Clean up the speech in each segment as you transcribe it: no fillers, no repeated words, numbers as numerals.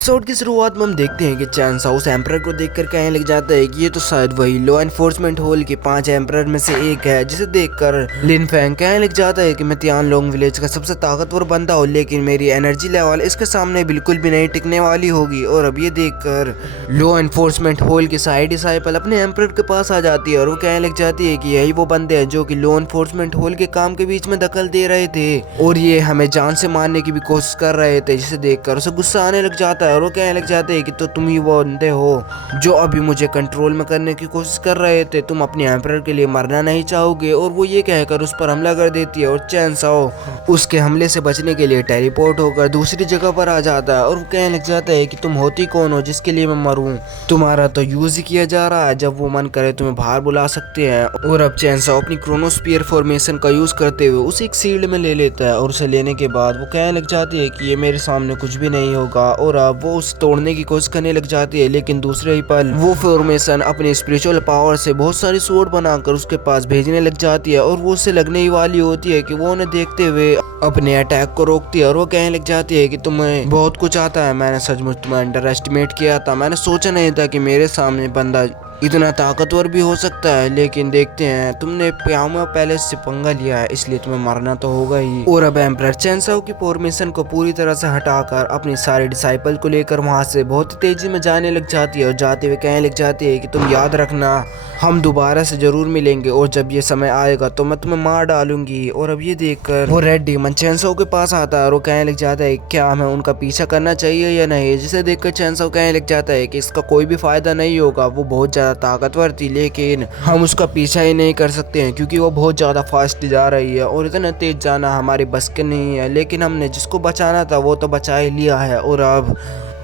Episode की शुरुआत में हम देखते हैं कि चैन साओ उस एम्परर को देखकर कहने लग जाता है कि ये तो शायद वही लॉ एनफोर्समेंट होल के 5 एम्परर में से एक है, जिसे देखकर लिन फेंग कहने लग जाता है कि मैं तियानलोंग विलेज का सबसे ताकतवर बंदा हूँ, लेकिन मेरी एनर्जी लेवल इसके सामने बिल्कुल भी नहीं टिकने वाली होगी। और अब ये देखकर लॉ एनफोर्समेंट होल की साइड डिसाइपल अपने एम्परर के पास आ जाती है और वो कहने लग जाती है कि यही वो बंदे हैं जो कि लॉ एनफोर्समेंट होल के काम के बीच में दखल दे रहे थे और ये हमें जान से मारने की भी कोशिश कर रहे थे, जिसे देखकर उसे गुस्सा आने लग जाता है और वो कहने लग जाते हैं कि तो तुम ही वो बंदे हो जो अभी मुझे कंट्रोल में करने की कोशिश कर रहे थे, तुम अपने एम्परर के लिए मरना नहीं चाहोगे। और वो ये कहकर उस पर हमला कर देती है और चैन साओ उसके हमले से बचने के लिए टेलीपोर्ट होकर दूसरी जगह पर आ जाता है और वो कहने लग जाता है कि तुम होती कौन हो जिसके लिए मैं मरूं, तुम्हारा तो यूज ही किया जा रहा है, जब वो मन करे तुम्हें बाहर बुला सकते हैं। और अब चैन साओ अपनी क्रोनोस्फीयर फॉर्मेशन का यूज करते हुए उसे एक शील्ड में ले लेता है और उसे लेने के बाद वो कहने लग जाती है कि ये मेरे सामने कुछ भी नहीं होगा। और अब वो उस तोड़ने की कोशिश करने लग जाती है, लेकिन दूसरे ही पल वो फॉर्मेशन अपनी स्पिरिचुअल पावर से बहुत सारी स्वॉर्ड बनाकर उसके पास भेजने लग जाती है और वो उससे लगने ही वाली होती है कि वो उन्हें देखते हुए अपने अटैक को रोकती है और वो कहने लग जाती है कि तुम्हें बहुत कुछ आता है, मैंने सचमुच तुम्हें अंडर एस्टिमेट किया था, मैंने सोचा नहीं था कि मेरे सामने बंदा इतना ताकतवर भी हो सकता है, लेकिन देखते हैं तुमने प्यामा पैलेस से पंगा लिया है इसलिए तुम्हें मरना तो होगा ही। और अब एम्परर चैन साओ की फॉर्मेशन को पूरी तरह से हटाकर अपनी सारे डिसाइपल को लेकर वहां से बहुत तेजी में जाने लग जाती है और जाते हुए कहने लग जाती है कि तुम याद रखना हम दोबारा से जरूर मिलेंगे और जब ये समय आएगा तो मैं तुम्हें मार डालूंगी। और अब ये देखकर वो रेड डीमन चैन साओ के पास आता है और वो कहने लग जाता है क्या हमें उनका पीछा करना चाहिए या नहीं, जिसे देखकर चैन साओ कहने लग जाता है कि इसका कोई भी फायदा नहीं होगा, वो बहुत ज्यादा ताकतवर थी लेकिन हम उसका पीछा ही नहीं कर सकते हैं क्योंकि वो बहुत ज्यादा फास्ट जा रही है और इतना तेज जाना हमारे बस के नहीं है, लेकिन हमने जिसको बचाना था वो तो बचा ही लिया है। और अब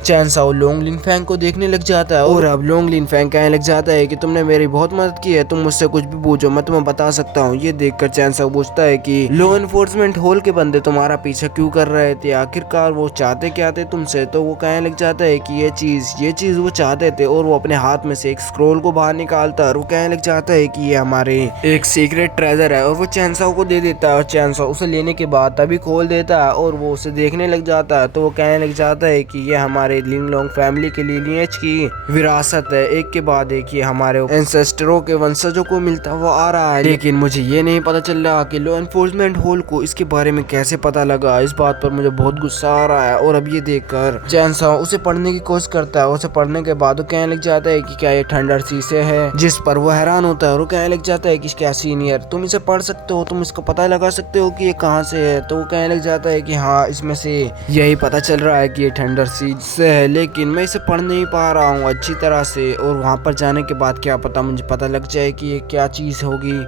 चैन साओ लोंग लिन फेंग को देखने लग जाता है और अब लोंग लिन फेंग कहने लग जाता है कि तुमने मेरी बहुत मदद की है, तुम मुझसे कुछ भी पूछो मैं तुम्हें बता सकता हूँ। ये देखकर चैन साओ पूछता है कि लॉ एनफोर्समेंट होल के बंदे तुम्हारा पीछा क्यों कर रहे थे, आखिरकार वो चाहते क्या थे तुमसे। तो वो कहने लग जाता है कि ये चीज वो चाहते थे और वो अपने हाथ में से एक स्क्रोल को बाहर निकालता है और वो कहने लग जाता है कि ये हमारे एक सीक्रेट ट्रेजर है और वो चैन साओ को दे देता है और चैन साओ उसे लेने के बाद तभी खोल देता है और वो उसे देखने लग जाता है। तो वो कहने लग जाता है कि ये हमारे लिंगलोंग फैमिली के लीनिएज की विरासत है, एक के बाद एक ये हमारे एंसेस्टरों के वंशजों को मिलता हुआ आ रहा है, लेकिन मुझे ये नहीं पता चल रहा कि लॉ एनफोर्समेंट होल को इसके बारे में कैसे पता लगा। इस बात पर मुझे बहुत गुस्सा आ रहा है। और अब ये देखकर चैन साओ उसे पढ़ने की कोशिश करता है, उसे पढ़ने के बाद वो कहने लग जाता है कि क्या ये थंडर शीशे है, जिस पर वो हैरान होता है और वो कहने लग जाता है कि क्या सीनियर तुम इसे पढ़ सकते हो, तुम इसको पता लगा सकते हो कि ये कहाँ से है। तो वो कहने लग जाता है कि हाँ इसमें से यही पता चल रहा है कि ये थंडर सीज से है, लेकिन मैं इसे पढ़ नहीं पा रहा हूँ अच्छी तरह से और वहाँ पर जाने के बाद क्या पता मुझे पता लग जाए कि ये क्या चीज़ होगी।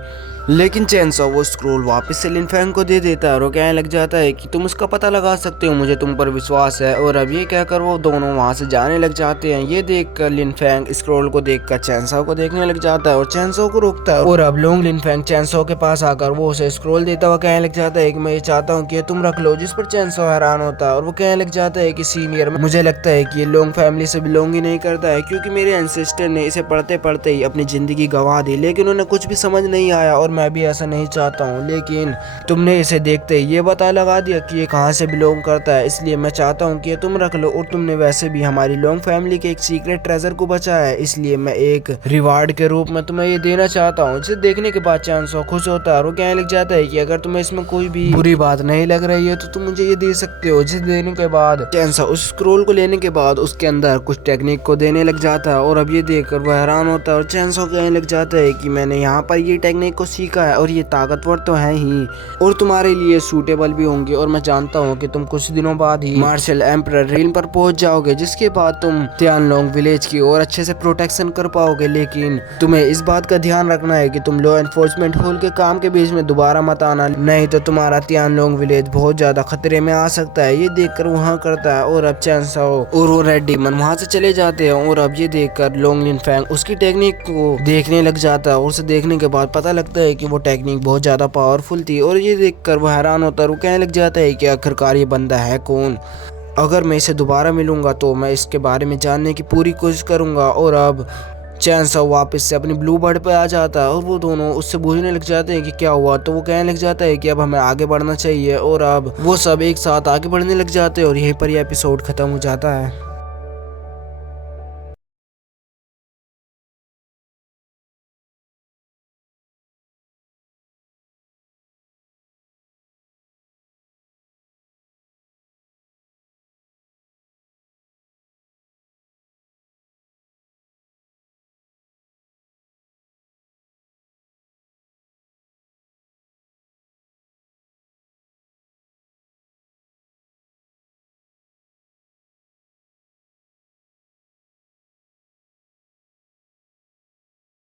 लेकिन चैन साओ वो स्क्रोल वापस से लिन फेंग को दे देता है और वो कहने लग जाता है कि तुम उसका पता लगा सकते हो, मुझे तुम पर विश्वास है। और अब ये कहकर वो दोनों वहाँ से जाने लग जाते हैं। ये देखकर लिन फेंग स्क्रोल को देखकर चैन साओ को देखने लग जाता है और चैन साओ को रोकता है। और अब लोंग लिन फेंग चैन साओ के पास आकर वो उसे स्क्रोल देता हुआ कहने लग जाता है कि मैं ये चाहता हूँ कि तुम रख लो, जिस पर चैन साओ हैरान होता है और वो कहने लग जाता है कि सीनियर मुझे लगता है कि ये लोंग फैमिली से बिलोंग ही नहीं करता है, क्योंकि मेरे एंसेस्टर ने इसे पढ़ते पढ़ते ही अपनी जिंदगी गंवा दी, लेकिन उन्हें कुछ भी समझ नहीं आया और मैं भी ऐसा नहीं चाहता हूँ। लेकिन तुमने इसे देखते ही ये पता लगा दिया कि ये कहाँ से बिलोंग करता है, इसलिए मैं चाहता हूँ कि तुम रख लो। और तुमने वैसे भी हमारी लोंग फैमिली के एक सीक्रेट ट्रेजर को बचाया है, इसलिए मैं एक रिवार्ड के रूप में तुम्हें ये देना चाहता हूँ। इसे देखने के बाद चैन साओ खुश होता है और वो कहने लग जाता है कि अगर तुम्हें इसमें कोई भी बुरी बात नहीं लग रही है तो तुम मुझे ये दे सकते हो। जिसे देने के बाद चैन साओ उस स्क्रोल को लेने के बाद उसके अंदर कुछ टेक्निक को देने लग जाता है और अब ये देखकर वो हैरान होता है और चैन साओ कहने लग जाता है कि मैंने यहाँ पर ये टेक्निक को सीखा है और ये ताकतवर तो है ही और तुम्हारे लिए सूटेबल भी होंगे, और मैं जानता हूँ कि तुम कुछ दिनों बाद ही मार्शल एम्परर रेल पर पहुंच जाओगे, जिसके बाद तुम तियानलोंग विलेज की और अच्छे से प्रोटेक्शन कर पाओगे। लेकिन तुम्हें इस बात का ध्यान रखना है कि तुम लॉ एनफोर्समेंट होल के काम के बीच में दोबारा मत आना, नहीं तो तुम्हारा तियानलोंग विलेज बहुत ज्यादा खतरे में आ सकता है। ये देखकर वहाँ करता है और अब चैन साओ और वो रेड डीमन वहाँ से चले जाते हैं। और अब ये देखकर लोंग लिन फेंग उसकी टेक्निक को देखने लग जाता है और उसे देखने के बाद पता लगता है कि वो टेक्निक बहुत ज्यादा पावरफुल थी। और ये देखकर वो हैरान होता है, वो कहने लग जाता है कि आखिरकार ये बंदा है कौन, अगर मैं इसे दोबारा मिलूंगा तो मैं इसके बारे में जानने की पूरी कोशिश करूंगा। और अब चैन साओ वापस से अपनी ब्लू बर्ड पे आ जाता है और वो दोनों उससे पूछने लग जाते हैं कि क्या हुआ। तो वो कहने लग जाता है कि अब हमें आगे बढ़ना चाहिए और अब वो सब एक साथ आगे बढ़ने लग जाते हैं और यहीं पर यह एपिसोड खत्म हो जाता है।